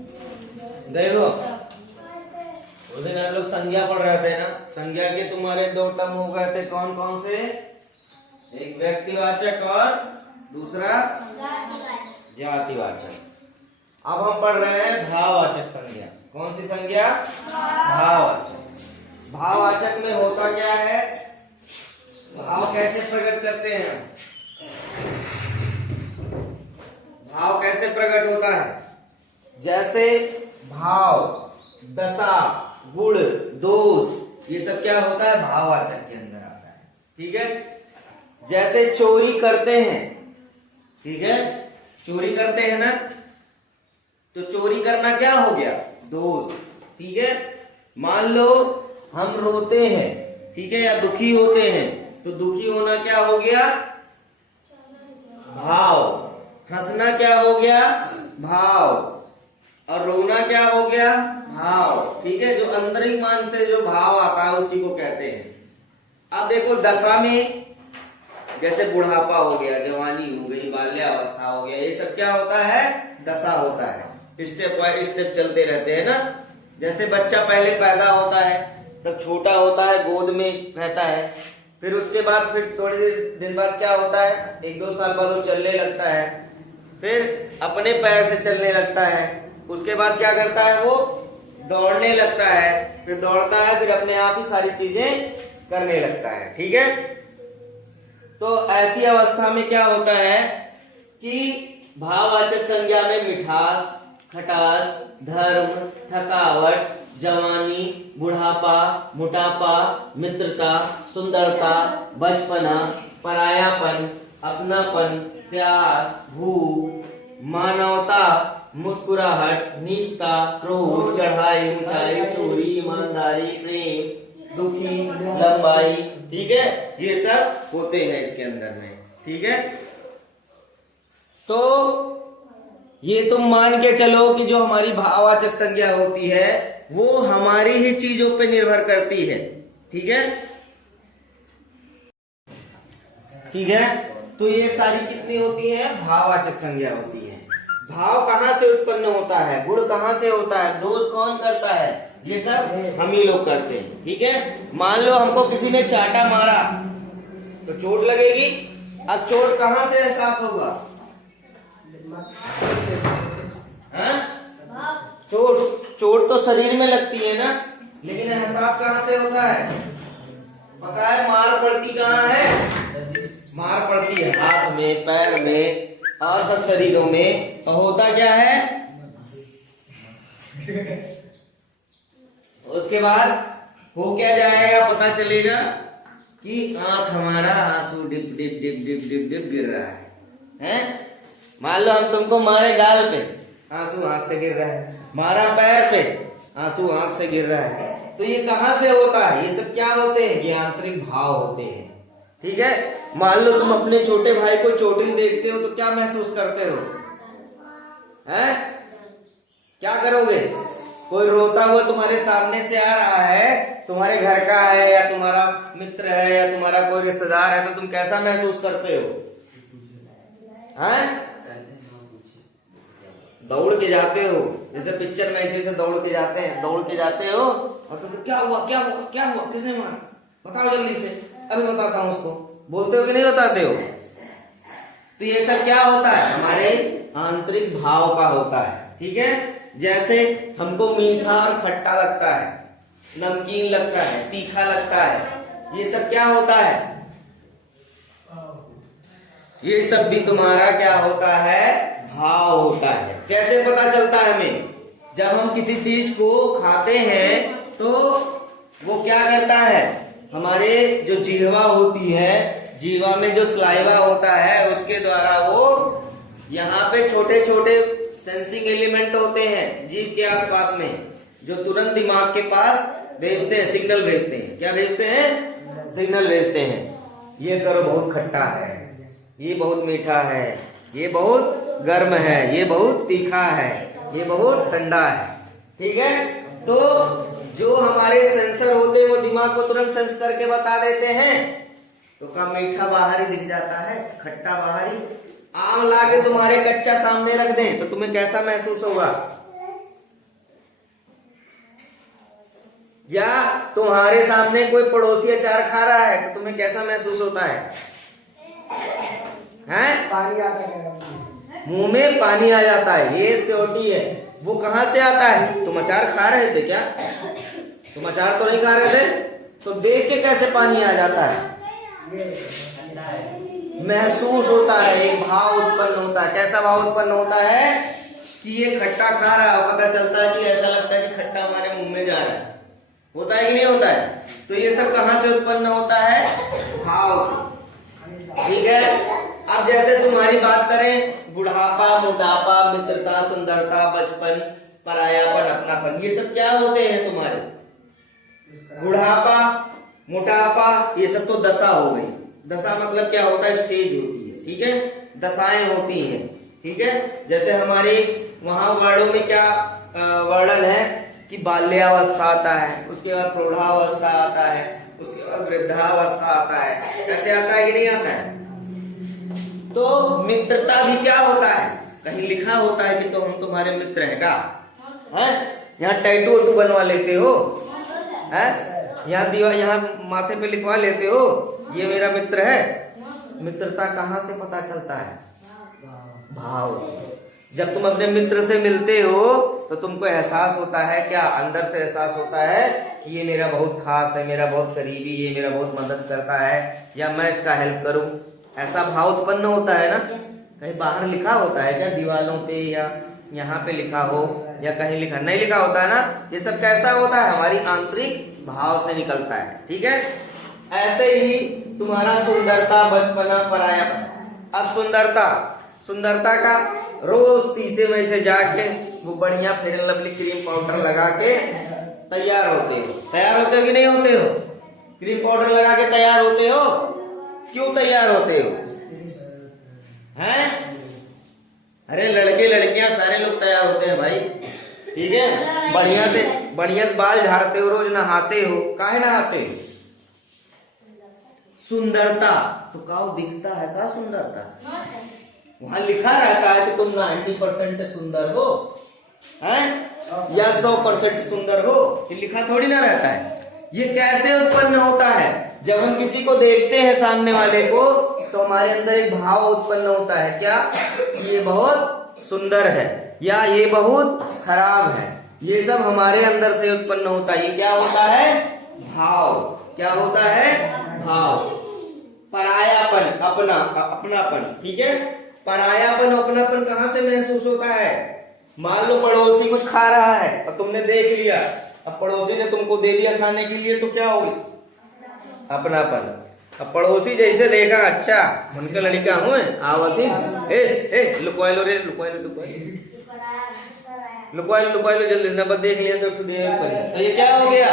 देखो उस दिन हम लोग संज्ञा पढ़ रहे थे ना। संज्ञा के तुम्हारे दो टर्म हो गए थे, कौन कौन से? एक व्यक्तिवाचक और दूसरा जातिवाचक। अब हम पढ़ रहे हैं भाववाचक संज्ञा। कौन सी संज्ञा? भाववाचक। भाववाचक में होता क्या है? भाव कैसे प्रकट करते हैं? भाव कैसे प्रकट होता है? जैसे भाव, दशा, गुण, दोष, ये सब क्या होता है? भाववाचक के अंदर आता है। ठीक है। जैसे चोरी करते हैं, ठीक है, चोरी करते हैं ना, तो चोरी करना क्या हो गया? दोष। ठीक है। मान लो हम रोते हैं, ठीक है, या दुखी होते हैं, तो दुखी होना क्या हो गया? भाव। हंसना क्या हो गया? भाव। और रोना क्या हो गया? भाव। ठीक है। जो आंतरिक मन से जो भाव आता है उसी को कहते हैं। अब देखो दशा में जैसे बुढ़ापा हो गया, जवानी हो गई, बाल्यावस्था हो गया, ये सब क्या होता है? दशा होता है। स्टेप बाय स्टेप चलते रहते हैं ना। जैसे बच्चा पहले पैदा होता है तब छोटा होता है, गोद में रहता है, फिर उसके बाद फिर थोड़ी दिन बाद क्या होता है? 1-2 साल बाद वो चलने लगता है, फिर अपने पैर से चलने लगता है, उसके बाद क्या करता है? वो दौड़ने लगता है, फिर दौड़ता है, फिर अपने आप ही सारी चीजें करने लगता है। ठीक है। तो ऐसी अवस्था में क्या होता है कि भाववाचक संज्ञा में मिठास, खटास, धर्म, थकावट, जवानी, बुढ़ापा, मोटापा, मित्रता, सुंदरता, बचपना, परायापन, अपनापन, प्यास, भूख, मानवता, मुस्कुराहट, नीचता, क्रोध, चढ़ाई, ऊंचाई, चोरी, ईमानदारी, प्रेम, दुखी, लंबाई, ठीक है, ये सब होते हैं इसके अंदर में। ठीक है। तो ये तुम मान के चलो कि जो हमारी भाववाचक संज्ञा होती है वो हमारी ही चीजों पे निर्भर करती है। ठीक है। ठीक है। तो ये सारी कितनी होती है? भाववाचक संज्ञा होती है। भाव कहाँ से उत्पन्न होता है? गुण कहाँ से होता है? दोष कौन करता है? ये सब हम ही लोग करते हैं। ठीक है। मान लो हमको किसी ने चाटा मारा तो चोट लगेगी। अब चोट कहाँ से एहसास होगा? चोट तो शरीर में लगती है ना, लेकिन एहसास कहाँ से होता है? पता है मार पड़ती कहाँ है? मार पड़ती है हाथ में, पैर में और सब शरीरों में। और होता क्या है? उसके बाद हो क्या जाएगा? पता चलेगा कि आंख हमारा आंसू डिप डिप डिप डिप डिप डिप गिर रहा है, हैं? मान लो हम तुमको मारे गाल पे, आंसू आंख से गिर रहा है, मारा पैर पे, आंसू आंख से गिर रहा है। तो ये कहाँ से होता है? ये सब क्या होते हैं? ये आंतरिक भाव होते हैं। ठीक है। मान लो तुम अपने छोटे भाई को चोटिल देखते हो तो क्या महसूस करते हो? हैं? क्या करोगे? कोई रोता हुआ तुम्हारे सामने से आ रहा है, तुम्हारे घर का है या तुम्हारा मित्र है या तुम्हारा कोई रिश्तेदार है, तो तुम कैसा महसूस करते हो? हैं? दौड़ के जाते हो, जैसे पिक्चर में ऐसे दौड़ के जाते हैं, दौड़ के जाते हो और तो क्या हुआ क्या हुआ क्या हुआ, किसने मारा, बताओ जल्दी से, अभी बताता हूँ उसको। बोलते हो कि नहीं बताते हो? तो ये सब क्या होता है? हमारे आंतरिक भाव का होता है। ठीक है। जैसे हमको मीठा और खट्टा लगता है, नमकीन लगता है, तीखा लगता है, ये सब क्या होता है? ये सब भी तुम्हारा क्या होता है? भाव होता है। कैसे पता चलता है हमें? जब हम किसी चीज को खाते हैं तो वो क्या करता है? हमारे जो जीवा होती है, जीवा में जो स्लाइवा होता है उसके द्वारा वो यहाँ पे छोटे छोटे सेंसिंग एलिमेंट होते हैं जीव के आसपास में, जो तुरंत दिमाग के पास भेजते हैं, सिग्नल भेजते हैं। क्या भेजते हैं? सिग्नल भेजते हैं। ये करो बहुत खट्टा है, ये बहुत मीठा है, ये बहुत गर्म है, ये बहुत तीखा है, ये बहुत ठंडा है। ठीक है। तो जो हमारे सेंसर होते हैं वो दिमाग को तुरंत सेंस करके बता देते हैं। तो क्या मीठा बाहर ही दिख जाता है, खट्टा बाहर ही। आम ला के तुम्हारे कच्चा सामने रख दें तो तुम्हें कैसा महसूस होगा? या तुम्हारे सामने कोई पड़ोसी अचार खा रहा है तो तुम्हें कैसा महसूस होता है? हैं? पानी आता है मुंह में पानी आ जाता है, ये सियोटी है। वो कहां से आता है? तुम अचार खा रहे थे क्या? तुम अचार तो नहीं खा रहे थे, तो देख के कैसे पानी आ जाता है? महसूस होता है, एक भाव उत्पन्न होता है। कैसा भाव उत्पन्न होता है कि ये खट्टा खा रहा है, पता चलता है कि ऐसा लगता है कि खट्टा हमारे मुंह में जा रहा है। होता है कि नहीं होता है? तो ये सब कहां से उत्पन्न होता है? भाव से। ठीक है। अब जैसे तुम्हारी बात करें, बुढ़ापा, मोटापा, मित्रता, सुंदरता, बचपन, परायापन, अपनापन, ये सब क्या होते हैं तुम्हारे? बुढ़ापा, मोटापा, ये सब तो दशा हो गई। दशा मतलब क्या होता है? स्टेज होती है। ठीक है, दशाएं होती हैं। ठीक है, जैसे हमारे वहां वर्णों में क्या वर्णन है कि बाल्यावस्था आता है, उसके बाद प्रौढ़ावस्था आता है, उसके बाद वृद्धावस्था आता है। ऐसे आता है कि नहीं आता है? तो मित्रता भी क्या होता है? कहीं लिखा होता है कि तो हम तुम्हारे मित्र हैं का? हैं? यहाँ टैटू वैटू बनवा लेते हो? हैं? यहाँ दीवार, यहाँ माथे पे लिखवा लेते हो ये मेरा मित्र है? मित्रता कहाँ से पता चलता है? भाव से। जब तुम अपने मित्र से मिलते हो तो तुमको एहसास होता है, क्या अंदर से एहसास होता है कि ये मेरा बहुत खास है, मेरा बहुत करीबी, ये मेरा बहुत मदद करता है, या मैं इसका हेल्प करूं। ऐसा भाव उत्पन्न होता है ना? कहीं बाहर लिखा होता है क्या दीवालों पे, या यहाँ पे लिखा हो, या कहीं लिखा नहीं लिखा होता है ना? ये सब कैसा होता है? हमारी आंतरिक भाव से निकलता है। ठीक है, ऐसे ही तुम्हारा सुंदरता, बचपना, परायापन। अब सुंदरता का रोज शीशे में से जाके वो बढ़िया fair and lovely cream powder लगा के तैयार होते हो कि नहीं होते हो? क्रीम पाउडर लगा के तैयार होते हो। क्यों तैयार होते हो? हैं? अरे लड़के लड़कियां सारे लोग तैयार होते हैं भाई। ठीक है, बढ़िया से बाल झाड़ते हो, रोज नहाते हो। काहे नहाते हो? सुंदरता तो का दिखता है का? सुंदरता वहां लिखा रहता है कि तुम 90% सुंदर हो, हैं? या 100% सुंदर हो, ये लिखा थोड़ी ना रहता है। ये कैसे उत्पन्न होता है? जब हम किसी को देखते हैं सामने वाले को, तो हमारे अंदर एक भाव उत्पन्न होता है, क्या? ये बहुत सुंदर है या ये बहुत खराब है। ये सब हमारे अंदर से उत्पन्न होता है। ये क्या होता है? भाव। क्या होता है? भाव। परायापन, अपनापन। ठीक है, परायापन, अपनापन कहां से महसूस होता है? मान लो पड़ोसी कुछ खा रहा है और तुमने देख लिया, अब पड़ोसी ने तुमको दे दिया खाने के लिए, तो क्या होगी? अपनापन। अब पड़ोसी जैसे देखा, अच्छा उनके लड़का हुए आवती, लुकवा लो रे, लुकवा लो जल्दी से, देख लिया तो ये क्या हो गया?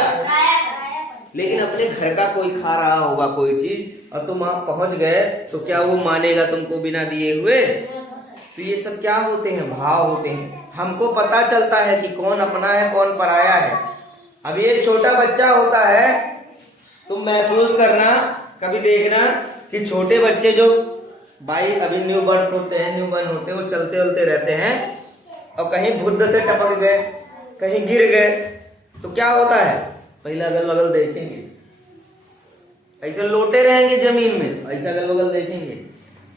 लेकिन अपने घर का कोई खा रहा होगा कोई चीज और तुम वहां पहुंच गए, तो क्या वो मानेगा तुमको बिना दिए हुए? तो ये सब क्या होते हैं? भाव होते हैं। हमको पता चलता है कि कौन अपना है, कौन पराया है। अभी एक छोटा बच्चा होता है, तुम महसूस करना, कभी देखना कि छोटे बच्चे जो अभी न्यू बर्थ होते हैं, वो चलते उलते रहते हैं और कहीं भुद्द से टपक गए, कहीं गिर गए, तो क्या होता है? पहले अगल बगल देखेंगे, ऐसे लोटे रहेंगे जमीन में, ऐसे अगल बगल देखेंगे।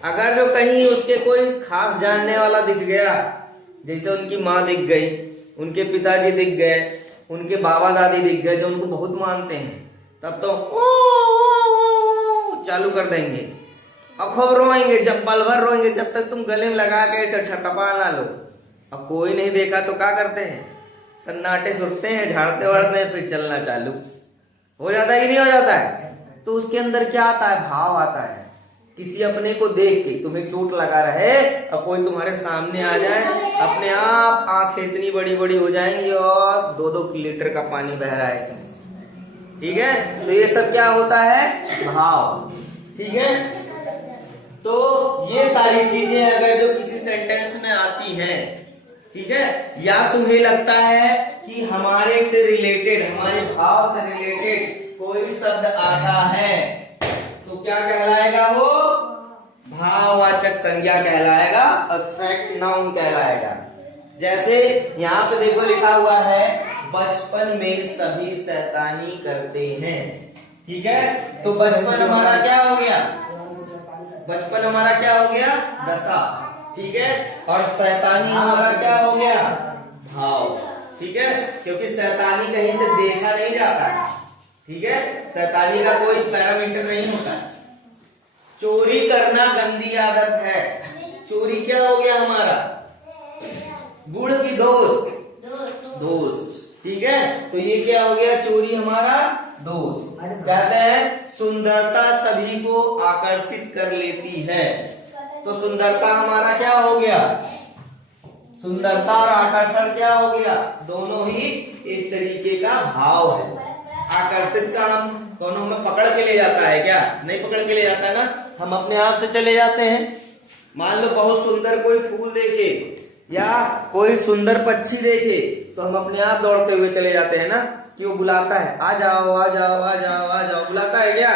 अगर जो कहीं उसके कोई खास जानने वाला दिख गया, जैसे उनकी माँ दिख गई, उनके पिताजी दिख गए, उनके बाबा दादी दिख गए जो उनको बहुत मानते हैं, तब तो चालू कर देंगे और खूब रोएंगे, जब पल भर रोएंगे, जब तक तुम गले में लगा के ऐसे ठटपा ना लो। अब कोई नहीं देखा तो क्या करते हैं? सन्नाटे सुनते हैं, झाड़ते वाड़ते हैं, फिर चलना चालू हो जाता है कि नहीं हो जाता है? तो उसके अंदर क्या आता है? भाव आता है। किसी अपने को देख के तुम्हें चोट लगा रहे और कोई तुम्हारे सामने आ जाए, अपने आप आंखें इतनी बड़ी बड़ी हो जाएंगी और 2-2 लीटर का पानी बह रहा है। ठीक है, तो ये सब क्या होता है? भाव। ठीक है, तो ये सारी चीजें अगर जो किसी सेंटेंस में आती हैं, ठीक है, या तुम्हें लगता है कि हमारे से रिलेटेड, हमारे भाव से रिलेटेड कोई भी शब्द आता है, तो क्या कहलाएगा? वो भाववाचक संज्ञा कहलाएगा, अब्स्ट्रैक्ट नाउन कहलाएगा। जैसे यहाँ पे देखो लिखा हुआ है बचपन में सभी शैतानी करते हैं। ठीक है, तो बचपन हमारा क्या हो गया? बचपन हमारा क्या हो गया? दशा। ठीक है, और शैतानी हमारा क्या हो गया? भाव। ठीक है, क्योंकि शैतानी कहीं से देखा नहीं जाता है। ठीक है, शैतानी का कोई पैरामीटर नहीं होता है। चोरी करना गंदी आदत है। चोरी क्या हो गया हमारा? गुण की दोस्त। ठीक है, तो ये क्या हो गया? चोरी हमारा दोस्त। कहते हैं सुंदरता सभी को आकर्षित कर लेती है। तो सुंदरता हमारा क्या हो गया? सुंदरता और आकर्षण क्या हो गया? दोनों ही एक तरीके का भाव है। आकर्षित का हम दोनों में पकड़ के ले जाता है क्या? नहीं पकड़ के ले जाता है ना, हम अपने आप से चले जाते हैं। मान लो बहुत सुंदर कोई फूल देखे या कोई सुंदर पक्षी देखे तो हम अपने आप दौड़ते हुए चले जाते हैं ना, कि वो बुलाता है आ जाओ आ जाओ आ जाओ आ जाओ, बुलाता है क्या?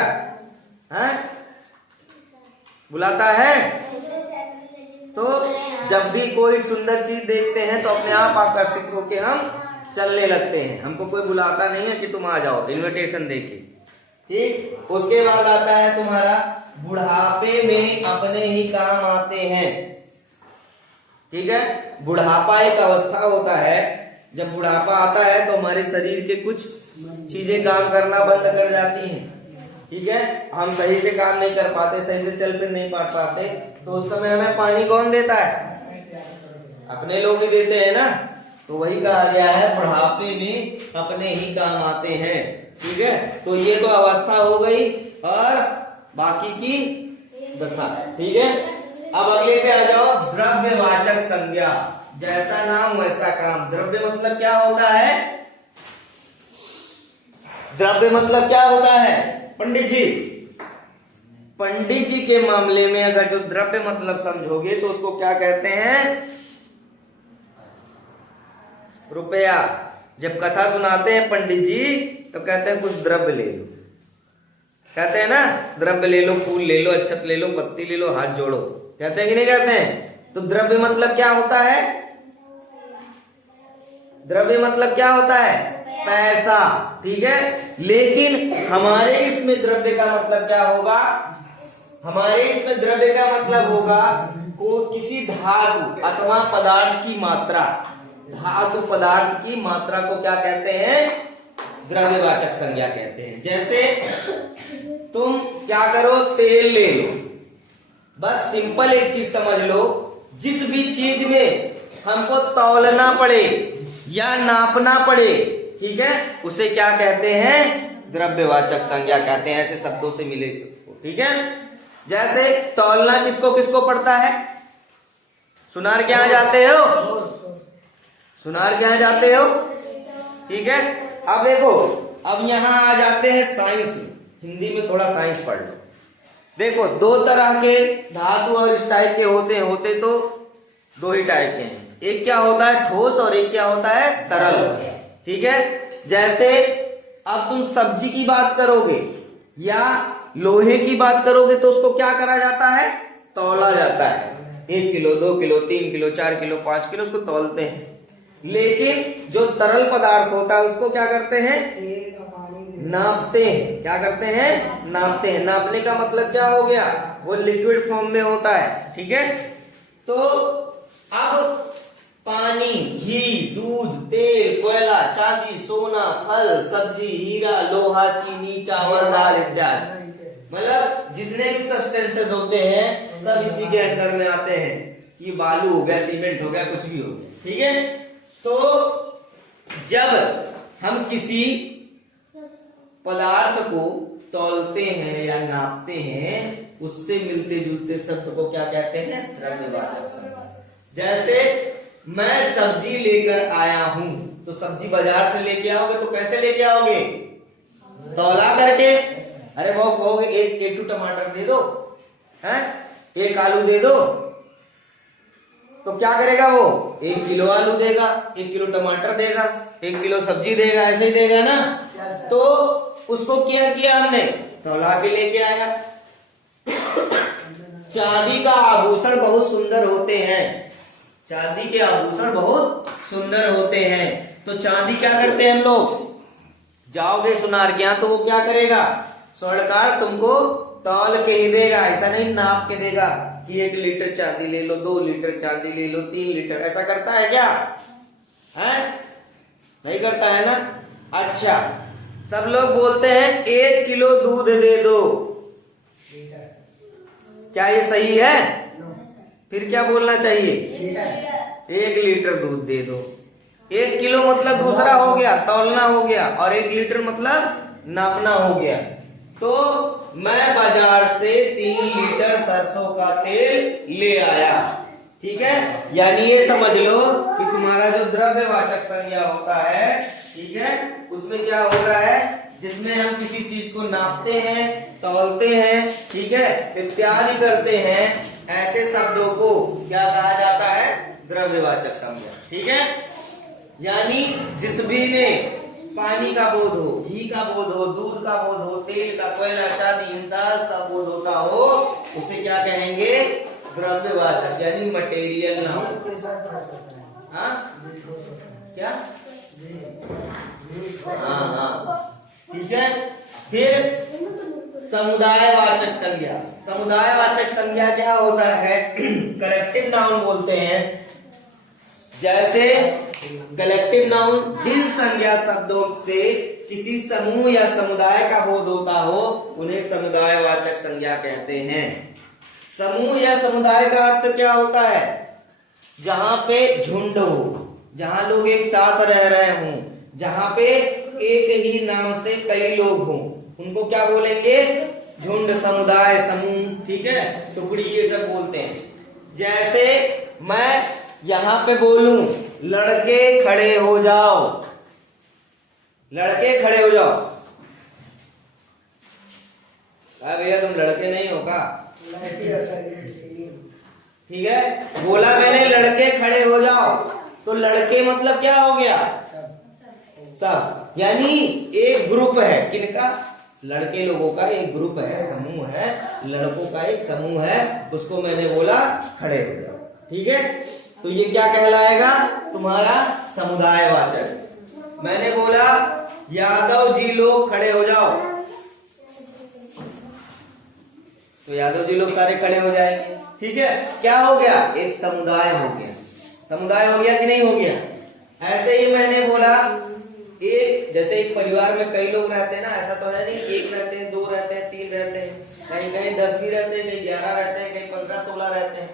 है? बुलाता है। तो जब भी कोई सुंदर चीज देखते हैं तो अपने आप आकर्षित होके हम चलने लगते हैं। हमको कोई बुलाता नहीं है कि तुम आ जाओ, इनविटेशन देके। ठीक, उसके बाद आता है तुम्हारा बुढ़ापे में अपने ही काम आते हैं। ठीक है, बुढ़ापा एक अवस्था होता है, जब बुढ़ापा आता है तो हमारे शरीर के कुछ चीजें काम करना बंद कर जाती हैं। ठीक है, हम सही से काम नहीं कर पाते, सही से चल फिर नहीं पाते, तो उस समय हमें पानी कौन देता है? अपने लोग ही देते हैं ना। तो वही कहा गया है बुढ़ापे में अपने ही काम आते हैं। ठीक है, तो ये तो अवस्था हो गई और बाकी की दशा। ठीक है, अब अगले पे आ जाओ, द्रव्यवाचक संज्ञा। जैसा नाम वैसा काम। द्रव्य मतलब क्या होता है? द्रव्य मतलब क्या होता है पंडित जी? पंडित जी के मामले में अगर जो द्रव्य मतलब समझोगे तो उसको क्या कहते हैं? रुपया। जब कथा सुनाते हैं पंडित जी तो कहते हैं कुछ द्रव्य ले लो, कहते हैं ना, द्रव्य ले लो, फूल ले लो, अक्षत ले लो, पत्ती ले लो, हाथ जोड़ो, कहते हैं कि नहीं कहते हैं? तो द्रव्य मतलब क्या होता है? द्रव्य मतलब क्या होता है? पैसा। ठीक है, लेकिन हमारे इसमें द्रव्य का मतलब क्या होगा? हमारे इसमें द्रव्य का मतलब होगा को किसी धातु अथवा पदार्थ की मात्रा। धातु पदार्थ की मात्रा को क्या कहते हैं? द्रव्यवाचक संज्ञा कहते हैं। जैसे तुम क्या करो, तेल ले लो। बस सिंपल एक चीज समझ लो, जिस भी चीज में हमको तौलना पड़े या नापना पड़े, ठीक है, उसे क्या कहते हैं? द्रव्यवाचक संज्ञा कहते हैं। ऐसे शब्दों से मिले सबको। ठीक है, जैसे तौलना किसको किसको पड़ता है? सुनार के यहाँ जाते हो? सुनार के यहाँ जाते हो? ठीक है, अब देखो, अब यहां आ जाते हैं साइंस में। हिंदी में थोड़ा साइंस पढ़ लो। देखो, दो तरह के धातु और इस टाइप के होते तो दो ही टाइप के हैं। एक क्या होता है? ठोस, और एक क्या होता है? तरल। ठीक है, जैसे अब तुम सब्जी की बात करोगे या लोहे की बात करोगे तो उसको क्या करा जाता है? तौला जाता है। 1 kilo, 2 kilo, 3 kilo, 4 kilo, 5 kilo उसको तौलते हैं। लेकिन जो तरल पदार्थ होता है उसको क्या करते हैं? नापते हैं। क्या करते हैं? नापते हैं। नापने का मतलब क्या हो गया? वो लिक्विड फॉर्म में होता है। ठीक है, तो अब पानी, घी, दूध, तेल, कोयला, चांदी, सोना, फल, सब्जी, हीरा, लोहा, चीनी, चावल, दाल इत्यादि, मतलब जितने भी सब्सटेंसेस होते हैं सब इसी के अंडर में आते हैं। कि बालू हो गया, सीमेंट हो गया, कुछ भी हो गया। ठीक है, तो जब हम किसी पदार्थ को तौलते हैं या नापते हैं, उससे मिलते जुलते शब्द को क्या कहते हैं? द्रव्यवाचक संज्ञा। जैसे मैं सब्जी लेकर आया हूं, तो सब्जी बाजार से लेके आओगे तो कैसे लेके आओगे? तौला करके। अरे वो कहोगे एक टमाटर दे दो, हैं, 1 आलू दे दो, तो क्या करेगा वो? 1 किलो आलू देगा, 1 किलो टमाटर देगा, 1 किलो सब्जी देगा, ऐसे ही देगा ना। तो उसको क्या किया हमने? तौला के लेके आया। चांदी का आभूषण बहुत सुंदर होते हैं। चांदी के आभूषण बहुत सुंदर होते हैं, तो चांदी क्या करते हैं हम लोग, जाओगे सुनार के यहाँ तो वो क्या करेगा, स्वर्णकार तुमको तौल के ही देगा, ऐसा नहीं नाप के देगा कि 1 लीटर चांदी ले लो, 2 लीटर चांदी ले लो, 3 लीटर, ऐसा करता है क्या, है नहीं करता है ना। अच्छा, सब लोग बोलते हैं 1 किलो दूध दे दो, क्या ये सही है, फिर क्या बोलना चाहिए, 1 लीटर दूध दे दो। 1 किलो मतलब दूसरा हो गया, तौलना हो गया, और 1 लीटर मतलब नापना हो गया। तो मैं बाजार से 3 लीटर सरसों का तेल ले आया, ठीक है। यानी ये समझ लो कि तुम्हारा जो द्रव्यवाचक संज्ञा होता है, ठीक है, उसमें क्या होता है, जिसमें हम किसी चीज को नापते हैं, तौलते हैं, ठीक है, इत्यादि करते हैं, ऐसे शब्दों को क्या कहा जाता है, द्रव्यवाचक संज्ञा, ठीक है। यानी जिस भी में पानी का बोध हो, घी का बोध हो, दूध का बोध हो, तेल का, कोयला, चांदी, इंसान का बोध होता हो, उसे क्या कहेंगे, द्रव्यवाचक, यानी मटेरियल नाउन। हाँ क्या, हाँ, ठीक है। फिर समुदायवाचक संज्ञा, समुदायवाचक संज्ञा क्या होता है, कलेक्टिव नाउन बोलते हैं। जैसे कलेक्टिव नाउन जिन संज्ञा शब्दों से किसी समूह या समुदाय का बोध होता हो, उन्हें समुदायवाचक संज्ञा कहते हैं। समूह या समुदाय का अर्थ क्या होता है, जहां पे झुंड हो, जहां लोग एक साथ रह रहे हों, जहां पे एक ही नाम से कई लोग हों, उनको क्या बोलेंगे, झुंड, समुदाय, समूह, ठीक है, टुकड़ी, ये सब बोलते हैं। जैसे मैं यहां पे बोलूं, लड़के खड़े हो जाओ, लड़के खड़े हो जाओ, भैया तुम लड़के नहीं हो का, ठीक है, बोला मैंने लड़के खड़े हो जाओ, तो लड़के मतलब क्या हो गया, सब, यानी एक ग्रुप है, किनका, लड़के लोगों का एक ग्रुप है, समूह है, लड़कों का एक समूह है, उसको मैंने बोला खड़े हो जाओ, ठीक है। तो ये क्या कहलाएगा, तुम्हारा समुदायवाचक। मैंने बोला यादव जी लोग खड़े हो जाओ, तो यादव जी लोग सारे खड़े हो जाएंगे, ठीक है, क्या हो गया, एक समुदाय हो गया, समुदाय हो गया कि नहीं हो गया। ऐसे ही मैंने बोला एक, जैसे एक परिवार में कई लोग रहते हैं ना, ऐसा तो है नहीं, 1 रहते हैं, 2 रहते हैं, 3 रहते हैं, कहीं कहीं 10 भी रहते हैं, कहीं 11 रहते हैं, कहीं 15-16 रहते हैं,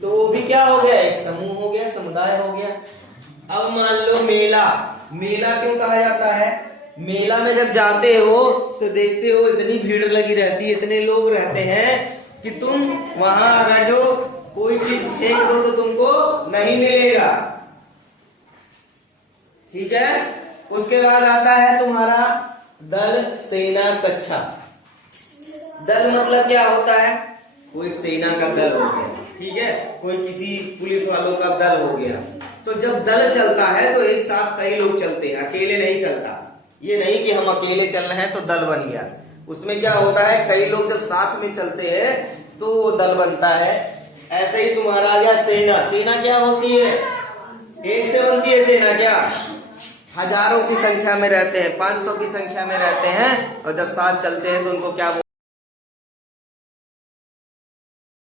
तो वो भी क्या हो गया, एक समूह हो गया, समुदाय हो गया। अब मान लो मेला, मेला क्यों कहा जाता है, मेला में जब जाते हो तो देखते हो इतनी भीड़ लगी रहती है, इतने लोग रहते हैं कि तुम वहां रहो, कोई चीज देख दो तो तुमको नहीं मिलेगा, ठीक है। उसके बाद आता है तुम्हारा दल, सेना, कच्छा। दल मतलब क्या होता है, कोई सेना का दल हो गया, ठीक है, कोई किसी पुलिस वालों का दल हो गया। तो जब दल चलता है तो एक साथ कई लोग चलते हैं, अकेले नहीं चलता। ये नहीं कि हम अकेले चल रहे हैं तो दल बन गया, उसमें क्या होता है, कई लोग जब साथ में चलते हैं तो वो दल बनता है। ऐसे ही तुम्हारा आ गया सेना। सेना क्या होती है, एक से बनती है सेना, क्या हजारों की संख्या में रहते हैं, 500 की संख्या में रहते हैं, और जब साथ चलते हैं तो उनको क्या